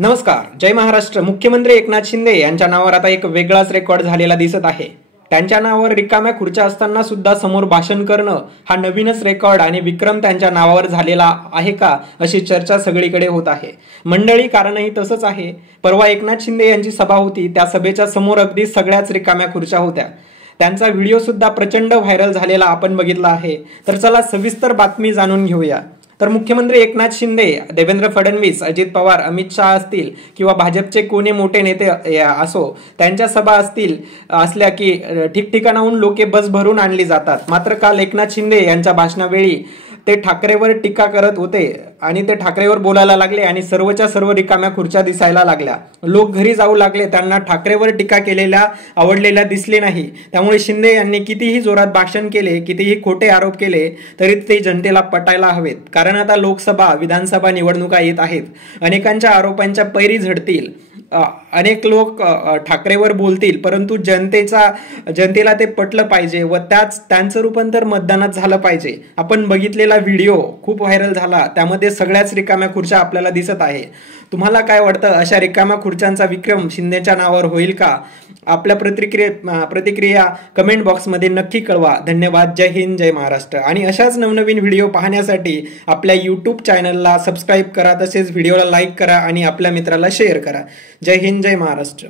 नमस्कार, जय महाराष्ट्र। मुख्यमंत्री एकनाथ शिंदे यांच्या नावावर आता एक वेगळाच रेकॉर्ड झालेला दिसत आहे। त्यांच्या नावावर रिकाम्या खुर्च्या असताना सुद्धा समोर भाषण करणं हा नवीनच रेकॉर्ड आणि विक्रम त्यांच्या नावावर झालेला आहे का, अशी चर्चा सगळीकडे होत आहे। मंडळी, कारणही तसंच आहे। परवा एकनाथ शिंदे यांची सभा होती, त्या सभेच्या समोर अगदी सगळ्याच रिकाम्या खुर्च्या होत्या। त्यांचा व्हिडिओ सुद्धा प्रचंड व्हायरल झालेला आपण बघितला आहे। तर चला सविस्तर बातमी जाणून घेऊया। तर मुख्यमंत्री एकनाथ शिंदे, देवेंद्र फडणवीस, अजित पवार, अमित शहा असतील किंवा भाजपचे कोणी मोठे नेते असो, त्यांच्या सभा असल्या की ठिकठिकाणाहून लोके बस भरून आणली जातात। मात्र काल एकनाथ शिंदे यांच्या भाषणावेळी ते ठाकरेवर टीका करत होते आणि ते ठाकरेवर बोलायला लागले आणि सर्वच्या सर्व रिकाम्या खुर्च्या दिसायला लागल्या। लोक घरी जाऊ लागले, त्यांना ठाकरेवर टीका केलेल्या आवडलेल्या दिसले नाही। त्यामुळे शिंदे यांनी कितीही जोरात भाषण केले, कितीही खोटे आरोप केले तरी ते जनतेला पटायला हवेत। कारण आता लोकसभा, विधानसभा निवडणुका येत आहेत। अनेकांच्या आरोपांच्या पैरी झडतील, अनेक लोक ठाकरेवर बोलतील, परंतु जनतेला ते पटलं पाहिजे व त्यांचं रूपांतर मतदानात झालं पाहिजे। आपण बघितलेला व्हिडिओ खूप व्हायरल झाला, त्यामध्ये सगळ्याच रिकाम्या खुर्च्या आपल्याला दिसत आहे। तुम्हाला काय वाटतं, अशा रिकाम्या खुर्च्यांचा विक्रम शिंदेच्या नावावर होईल का? आपल्या प्रतिक्रिया कमेंट बॉक्समध्ये नक्की कळवा। धन्यवाद। जय हिंद, जय महाराष्ट्र। आणि अशाच नवनवीन व्हिडिओ पाहण्यासाठी आपल्या YouTube चॅनलला सबस्क्राईब करा, तसेच व्हिडिओला लाईक करा आणि आपल्या मित्राला शेअर करा। जय हिंद, जय महाराष्ट्र।